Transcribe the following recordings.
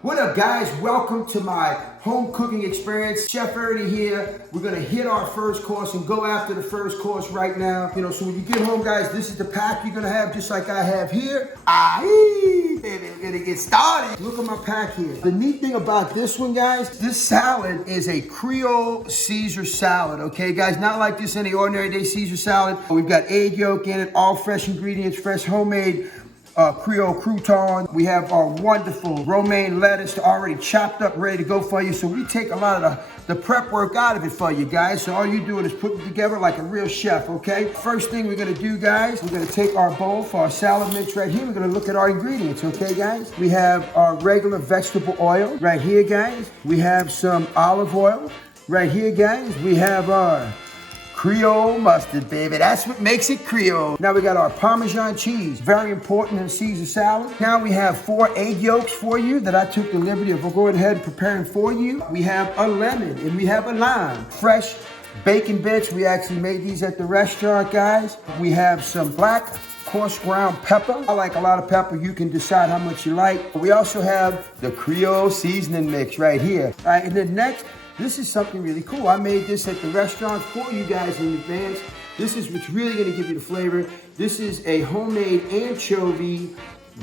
What up, guys? Welcome to my home cooking experience. Chef Ernie here. We're gonna hit our first course and go after the first course right now. So when you get home, guys, this is the pack you're gonna have, just like I have here. Baby, we're gonna get started. Look at my pack here. The neat thing about this one, guys, this salad is a Creole Caesar salad, okay, guys? Not like just any ordinary day Caesar salad. We've got egg yolk in it, all fresh ingredients, fresh homemade Creole crouton. We have our wonderful romaine lettuce already chopped up, ready to go for you. So we take a lot of the prep work out of it for you guys. So all you do is put it together like a real chef, okay? First thing we're gonna do, guys, we're gonna take our bowl for our salad mix right here. We're gonna look at our ingredients, okay, guys? We have our regular vegetable oil right here, guys. We have some olive oil right here, guys. We have our Creole mustard, baby. That's what makes it Creole. Now we got our Parmesan cheese, very important in Caesar salad. Now we have 4 egg yolks for you that I took the liberty of going ahead and preparing for you. We have a lemon and we have a lime. Fresh bacon bits. We actually made these at the restaurant, guys. We have some black coarse ground pepper. I like a lot of pepper. You can decide how much you like. We also have the Creole seasoning mix right here. All right, and then next, this is something really cool. I made this at the restaurant for you guys in advance. This is what's really gonna give you the flavor. This is a homemade anchovy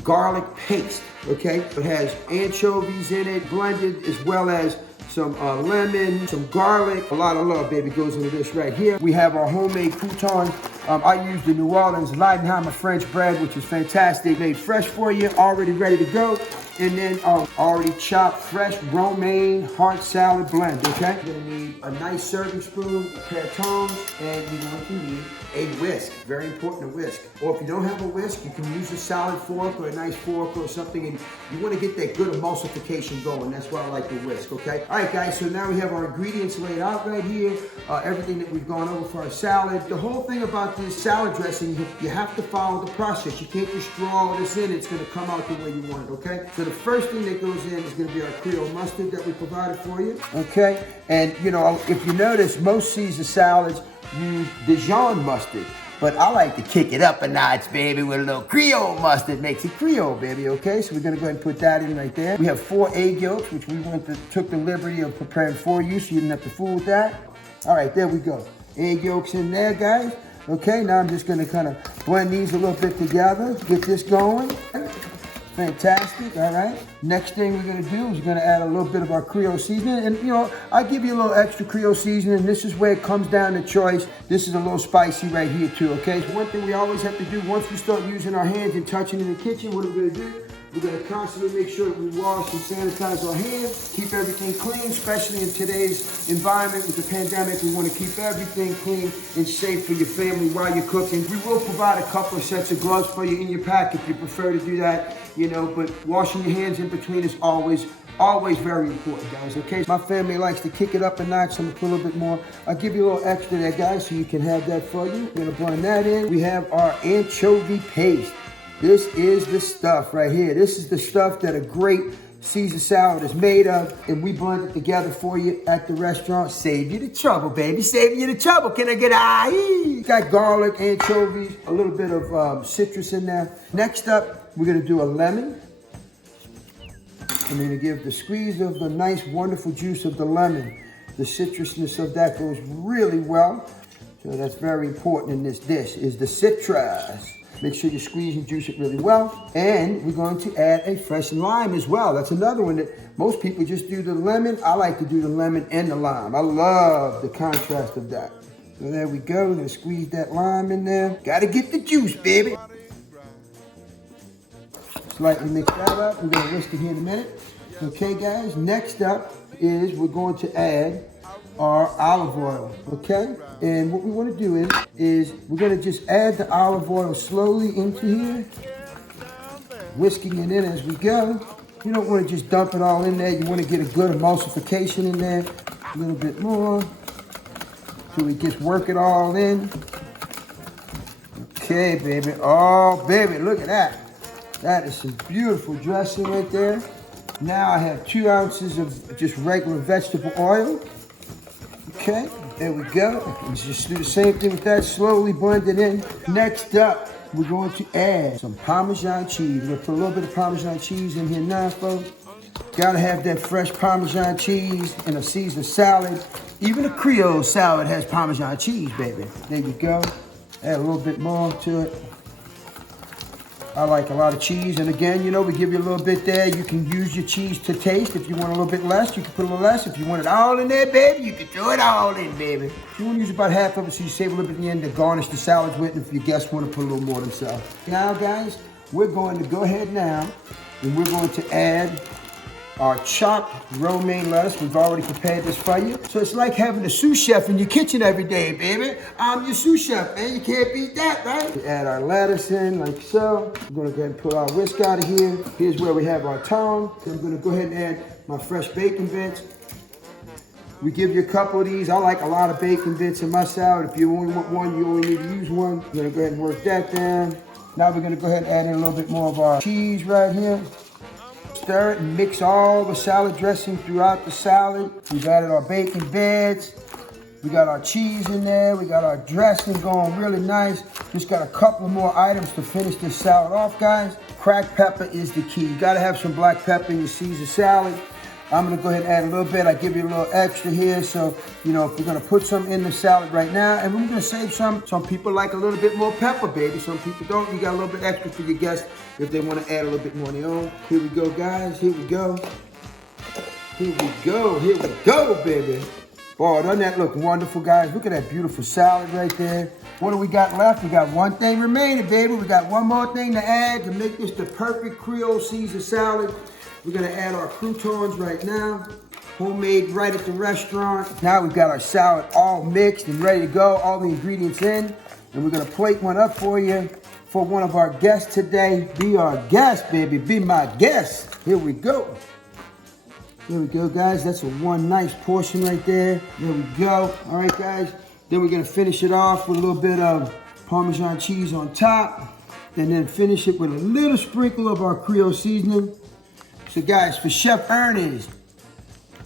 garlic paste, okay? It has anchovies in it, blended, as well as some lemon, some garlic. A lot of love, baby, goes into this right here. We have our homemade croutons. I use the New Orleans Leidenheimer French bread, which is fantastic. Made fresh for you, already ready to go. And then already chopped fresh romaine heart salad blend, okay? You're gonna need a nice serving spoon, a pair of tongs, and you're going to need a whisk. Very important, a whisk. Or if you don't have a whisk, you can use a salad fork or a nice fork or something, and you wanna get that good emulsification going. That's why I like the whisk, okay? All right, guys, so now we have our ingredients laid out right here, everything that we've gone over for our salad. The whole thing about this salad dressing, you have to follow the process. You can't just throw all this in, it's gonna come out the way you want it, okay? So the first thing that goes in is gonna be our Creole mustard that we provided for you, okay? And if you notice, most Caesar salads use Dijon mustard, but I like to kick it up a notch, baby, with a little Creole mustard. Makes it Creole, baby, okay? So we're gonna go ahead and put that in right there. We have 4 egg yolks, which we took the liberty of preparing for you, so you didn't have to fool with that. All right, there we go. Egg yolks in there, guys. Okay, now I'm just gonna kind of blend these a little bit together, get this going. Fantastic, all right. Next thing we're gonna do is we're gonna add a little bit of our Creole seasoning. And I give you a little extra Creole seasoning. This is where it comes down to choice. This is a little spicy right here too, okay? So one thing we always have to do, once we start using our hands and touching in the kitchen, what are we gonna do? We're gonna constantly make sure that we wash and sanitize our hands, keep everything clean, especially in today's environment with the pandemic. We wanna keep everything clean and safe for your family while you're cooking. We will provide a couple of sets of gloves for you in your pack if you prefer to do that, but washing your hands in between is always very important, guys, okay? My family likes to kick it up a notch, so I'm gonna put a little bit more. I'll give you a little extra there, guys, so you can have that for you. We're gonna blend that in. We have our anchovy paste. This is the stuff right here. This is the stuff that a great Caesar salad is made of, and we blend it together for you at the restaurant. Save you the trouble, baby. Save you the trouble. Can I get a Got garlic, anchovies, a little bit of citrus in there. Next up, we're gonna do a lemon. I'm gonna give the squeeze of the nice, wonderful juice of the lemon. The citrusness of that goes really well. So that's very important in this dish, is the citrus. Make sure you squeeze and juice it really well. And we're going to add a fresh lime as well. That's another one that most people just do the lemon. I like to do the lemon and the lime. I love the contrast of that. So there we go. We're gonna squeeze that lime in there. Gotta get the juice, baby. Slightly mix that up. We're gonna whisk it here in a minute. Okay, guys, next up is we're going to add our olive oil, okay? And what we want to do is we're going to just add the olive oil slowly into here, whisking it in as we go. You don't want to just dump it all in there. You want to get a good emulsification in there, a little bit more, so we just work it all in. Okay, baby. Oh, baby, look at that. That is some beautiful dressing right there. Now I have 2 ounces of just regular vegetable oil. Okay, there we go. Let's just do the same thing with that, slowly blend it in. Next up, we're going to add some Parmesan cheese. We're gonna put a little bit of Parmesan cheese in here now, folks. Gotta have that fresh Parmesan cheese in a Caesar salad. Even a Creole salad has Parmesan cheese, baby. There you go. Add a little bit more to it. I like a lot of cheese, and again, you know, we give you a little bit there. You can use your cheese to taste. If you want a little bit less, you can put a little less. If you want it all in there, baby, you can throw it all in, baby. You want to use about half of it, so you save a little bit in the end to garnish the salads with, and if your guests want to put a little more themselves. Now, guys, we're going to go ahead now, and we're going to add our chopped romaine lettuce. We've already prepared this for you. So it's like having a sous chef in your kitchen every day, baby. I'm your sous chef, man. You can't beat that, right? We add our lettuce in like so. We're gonna go ahead and pull our whisk out of here. Here's where we have our tongue. I'm gonna go ahead and add my fresh bacon bits. We give you a couple of these. I like a lot of bacon bits in my salad. If you only want one, you only need to use one. We're gonna go ahead and work that down. Now we're gonna go ahead and add in a little bit more of our cheese right here. Stir it and mix all the salad dressing throughout the salad. We've added our bacon bits. We got our cheese in there. We got our dressing going really nice. Just got a couple of more items to finish this salad off, guys. Cracked pepper is the key. You gotta have some black pepper in your Caesar salad. I'm gonna go ahead and add a little bit. I give you a little extra here. So, you know, if we're gonna put some in the salad right now, and we're gonna save some. Some people like a little bit more pepper, baby. Some people don't. You got a little bit extra for your guests if they wanna add a little bit more on their own. Here we go, guys. Here we go. Here we go. Here we go, baby. Boy, doesn't that look wonderful, guys? Look at that beautiful salad right there. What do we got left? We got one thing remaining, baby. We got one more thing to add to make this the perfect Creole Caesar salad. We're gonna add our croutons right now. Homemade right at the restaurant. Now we've got our salad all mixed and ready to go. All the ingredients in. And we're gonna plate one up for you for one of our guests today. Be our guest, baby. Be my guest. Here we go. There we go, guys. That's one nice portion right there. There we go. All right, guys. Then we're gonna finish it off with a little bit of Parmesan cheese on top. And then finish it with a little sprinkle of our Creole seasoning. So guys, for Chef Ernie's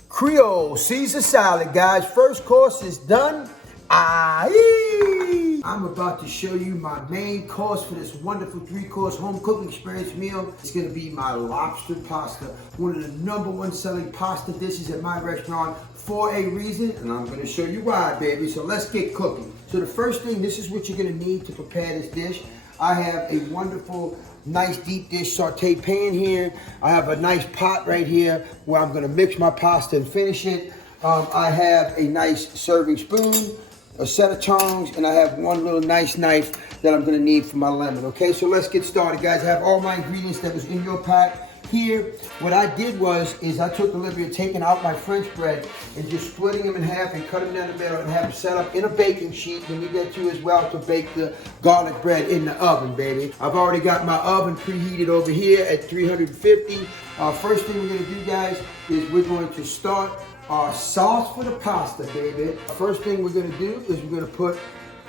Creole Caesar salad, guys, first course is done. AYEEEEE! I'm about to show you my main course for this wonderful 3-course home cooking experience meal. It's gonna be my lobster pasta, one of the #1 selling pasta dishes at my restaurant for a reason, and I'm gonna show you why, baby. So let's get cooking. So the first thing, this is what you're gonna need to prepare this dish. I have a wonderful, nice deep dish saute pan here. I have a nice pot right here where I'm gonna mix my pasta and finish it. I have a nice serving spoon, a set of tongs, and I have one little nice knife that I'm gonna need for my lemon, okay? So let's get started, guys. I have all my ingredients that was in your pack here. What I did is I took the liberty of taking out my French bread and just splitting them in half and cutting them down the middle and have them set up in a baking sheet. You need that too as well to bake the garlic bread in the oven, baby. I've already got my oven preheated over here at 350. First thing we're gonna do, guys, is we're going to start our sauce for the pasta, baby. First thing we're gonna do is we're gonna put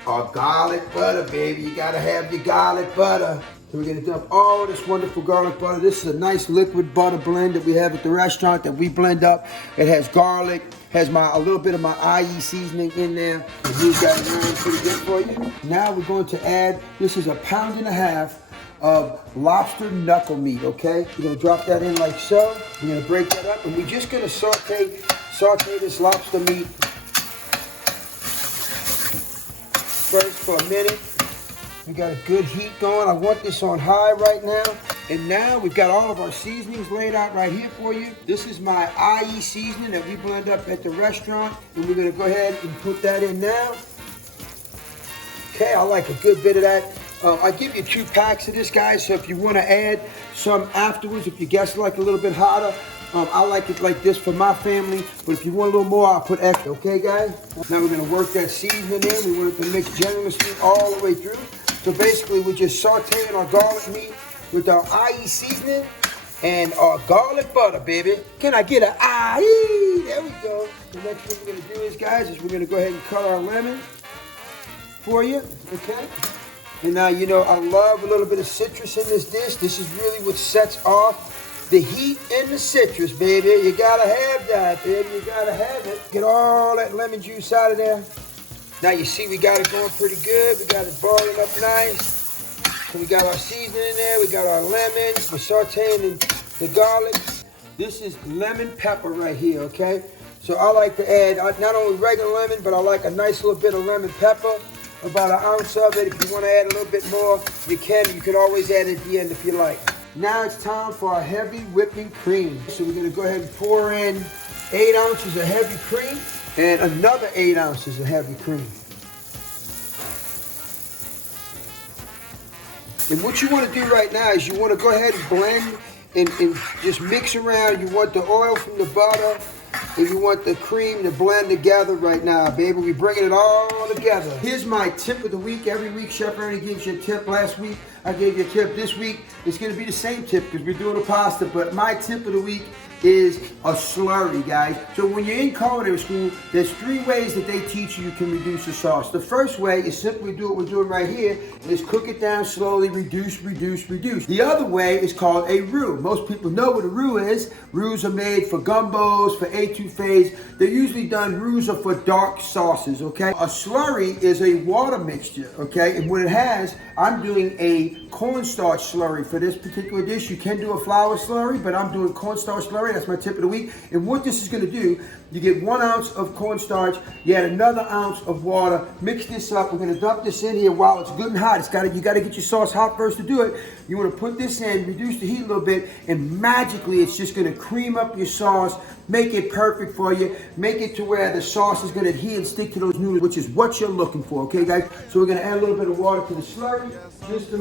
our garlic butter, baby. You gotta have your garlic butter. So we're gonna dump all this wonderful garlic butter. This is a nice liquid butter blend that we have at the restaurant that we blend up. It has garlic, has a little bit of my AYEEEEE seasoning in there. We've got it running pretty good for you. Now we're going to add, this is 1.5 pounds of lobster knuckle meat, okay? We're gonna drop that in like so. We're gonna break that up, and we're just gonna saute this lobster meat first for a minute. We got a good heat going. I want this on high right now. And now we've got all of our seasonings laid out right here for you. This is my AYEEEEE seasoning that we blend up at the restaurant. And we're gonna go ahead and put that in now. Okay, I like a good bit of that. I give you 2 packs of this, guys. So if you wanna add some afterwards, if your guests like a little bit hotter, I like it like this for my family, but if you want a little more, I'll put extra, okay, guys? Now we're gonna work that seasoning in. We want it to mix generously all the way through. So basically, we're just sauteing our garlic meat with our AYEEEEE seasoning and our garlic butter, baby. Can I get an AYEEEEE? There we go. The next thing we're gonna do is, guys, is we're gonna go ahead and cut our lemon for you, okay? And now, you know, I love a little bit of citrus in this dish. This is really what sets off the heat and the citrus, baby. You gotta have that, baby. You gotta have it. Get all that lemon juice out of there. Now you see we got it going pretty good. We got it boiling up nice. So we got our seasoning in there, we got our lemon, we're sauteing the garlic. This is lemon pepper right here, okay? So I like to add not only regular lemon, but I like a nice little bit of lemon pepper, about an ounce of it. If you want to add a little bit more, you can. You can always add it at the end if you like. Now it's time for our heavy whipping cream. So we're gonna go ahead and pour in 8 ounces of heavy cream and another 8 ounces of heavy cream. And what you want to do right now is you want to go ahead and blend and just mix around. You want the oil from the butter and you want the cream to blend together right now, baby. We're bringing it all together. Here's my tip of the week. Every week, Chef Ernie gives you a tip. Last week, I gave you a tip. This week, it's going to be the same tip because we're doing a pasta. But my tip of the week is a slurry, guys. So when you're in culinary school, there's 3 ways that they teach you can reduce the sauce. The first way is simply do what we're doing right here, is cook it down slowly, reduce, reduce, reduce. The other way is called a roux. Most people know what a roux is. Roux are made for gumbos, for etouffees. They're usually done, roux are for dark sauces, okay? A slurry is a water mixture, okay? And what it has, I'm doing a cornstarch slurry for this particular dish. You can do a flour slurry, but I'm doing cornstarch slurry. That's my tip of the week. And what this is going to do, you get 1 ounce of cornstarch, you add another ounce of water, mix this up. We're going to dump this in here while it's good and hot. You got to get your sauce hot first to do it. You want to put this in, reduce the heat a little bit, and magically it's just going to cream up your sauce, make it perfect for you, make it to where the sauce is going to adhere and stick to those noodles, which is what you're looking for, okay, guys? So we're going to add a little bit of water to the slurry, just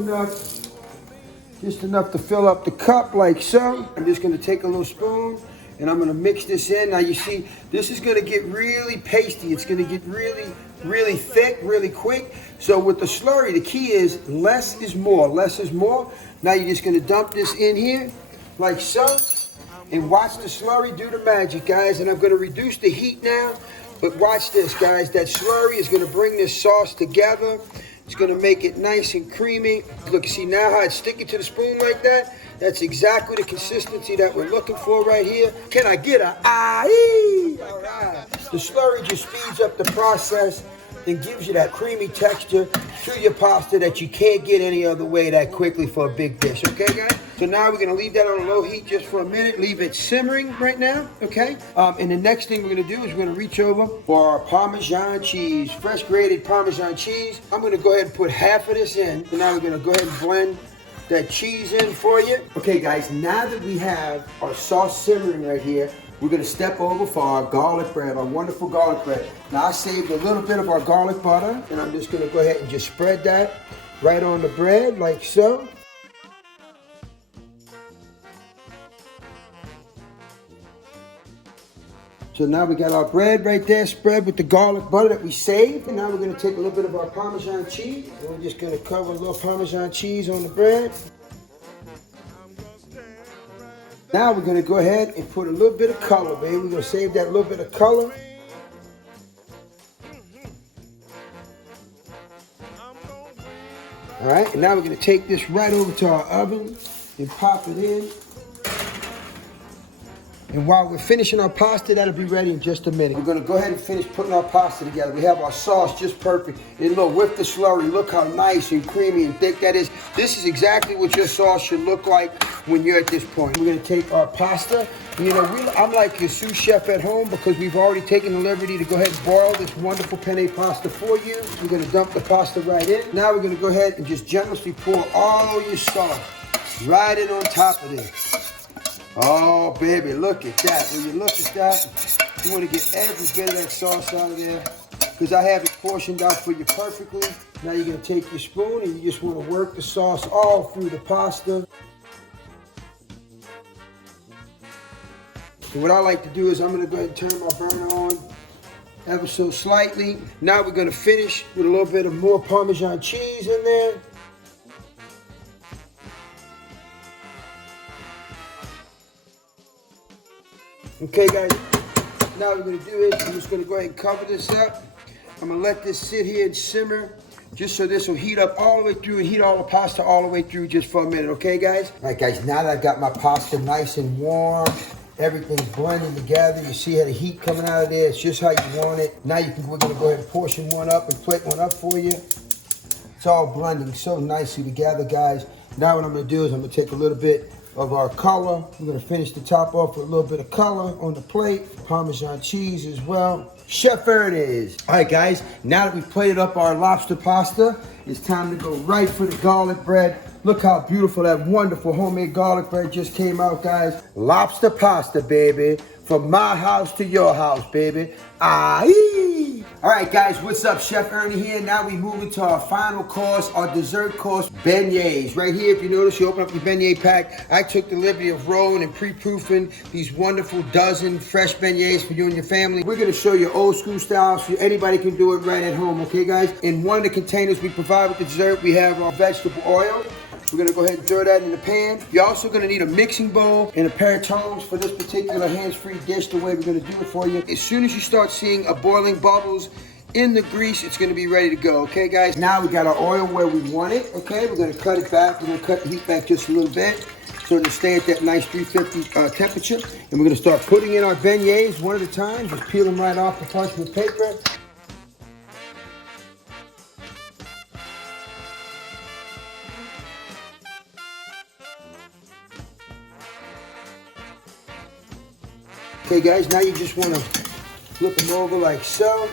enough to fill up the cup like so. I'm just going to take a little spoon and I'm going to mix this in. Now you see, this is going to get really pasty. It's going to get really, really thick, really quick. So with the slurry, the key is less is more. Less is more. Now you're just going to dump this in here like so and watch the slurry do the magic, guys. And I'm going to reduce the heat now. But watch this, guys. That slurry is going to bring this sauce together. It's going to make it nice and creamy. Look, you see now how it's sticking to the spoon like that? That's exactly the consistency that we're looking for right here. Can I get a aye? All right. The slurry just speeds up the process and gives you that creamy texture to your pasta that you can't get any other way that quickly for a big dish, okay, guys? So now we're going to leave that on low heat just for a minute, leave it simmering right now, okay? And the next thing we're going to do is we're going to reach over for our Parmesan cheese, fresh grated Parmesan cheese. I'm going to go ahead and put half of this in. So now we're going to go ahead and blend that cheese in for you. Okay, guys, now that we have our sauce simmering right here, we're going to step over for our garlic bread, our wonderful garlic bread. Now, I saved a little bit of our garlic butter, and I'm just going to go ahead and just spread that right on the bread, like so. So now we got our bread right there spread with the garlic butter that we saved. And now we're going to take a little bit of our Parmesan cheese, and we're just going to cover a little Parmesan cheese on the bread. Now we're going to go ahead and put a little bit of color, baby. We're going to save that little bit of color. All right, and now we're going to take this right over to our oven and pop it in. And while we're finishing our pasta, that'll be ready in just a minute. We're going to go ahead and finish putting our pasta together. We have our sauce just perfect. And look, with the slurry, look how nice and creamy and thick that is. This is exactly what your sauce should look like when you're at this point. We're going to take our pasta. You know, I'm like your sous chef at home because we've already taken the liberty to go ahead and boil this wonderful penne pasta for you. We're going to dump the pasta right in. Now we're going to go ahead and just generously pour all your sauce right in on top of this. Oh, baby, look at that. When you look at that, you want to get every bit of that sauce out of there because I have it portioned out for you perfectly. Now you're going to take your spoon and you just want to work the sauce all through the pasta. So what I like to do is I'm going to go ahead and turn my burner on ever so slightly. Now we're going to finish with a little bit of more Parmesan cheese in there. Okay, guys, now what we're going to do is I'm just going to go ahead and cover this up. I'm going to let this sit here and simmer just so this will heat up all the way through and heat all the pasta all the way through just for a minute, okay, guys? All right, guys, now that I've got my pasta nice and warm, everything's blending together. You see how the heat coming out of there. It's just how you want it. Now we're going to go ahead and portion one up and plate one up for you. It's all blending so nicely together, guys. Now what I'm gonna do is I'm gonna take a little bit of our color. We're gonna finish the top off with a little bit of color on the plate. Parmesan cheese as well. Chef Ernie. All right, guys, now that we've plated up our lobster pasta, it's time to go right for the garlic bread. Look how beautiful that wonderful homemade garlic bread just came out, guys. Lobster pasta, baby. From my house to your house, baby. AYEEEEE! All right, guys, what's up? Chef Ernie here. Now we move into our final course, our dessert course, beignets. Right here, if you notice, you open up your beignet pack. I took the liberty of rolling and pre-proofing these wonderful dozen fresh beignets for you and your family. We're gonna show you old school style so anybody can do it right at home, okay, guys? In one of the containers we provide with the dessert, we have our vegetable oil. We're gonna go ahead and throw that in the pan. You're also gonna need a mixing bowl and a pair of tongs for this particular hands-free dish, the way we're gonna do it for you. As soon as you start seeing a boiling bubbles in the grease, it's gonna be ready to go, okay, guys? Now we got our oil where we want it, okay? We're gonna cut it back. We're gonna cut the heat back just a little bit so it'll stay at that nice 350 temperature. And we're gonna start putting in our beignets one at a time. Just peel them right off the parchment paper. Okay, guys, now you just want to flip them over like so.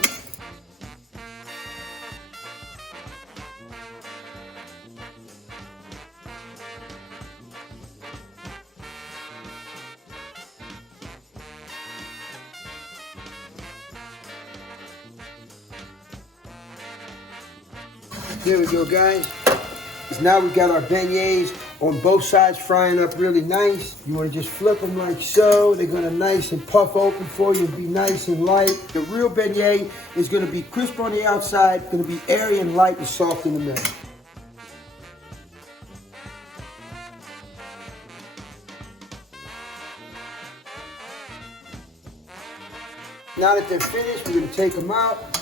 There we go, guys. Now we got our beignets on both sides frying up really nice. You want to just flip them like so. They're going to nice and puff open for you and be nice and light. The real beignet is going to be crisp on the outside, going to be airy and light and soft in the middle. Now that they're finished, we're going to take them out.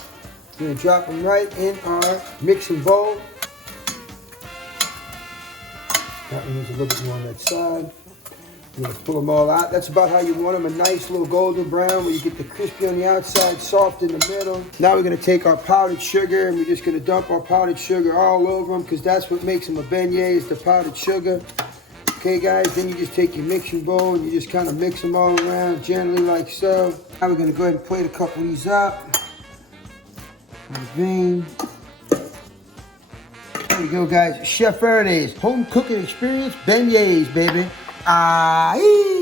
We're going to drop them right in our mixing bowl. That one is a little bit more on that side. You're gonna pull them all out. That's about how you want them, a nice little golden brown where you get the crispy on the outside, soft in the middle. Now we're gonna take our powdered sugar and we're just gonna dump our powdered sugar all over them because that's what makes them a beignet, is the powdered sugar. Okay, guys, then you just take your mixing bowl and you just kind of mix them all around gently like so. Now we're gonna go ahead and plate a couple of these up. Vein. There you go, guys. Chef Ernie's home cooking experience, beignets, baby. AYEEEEE!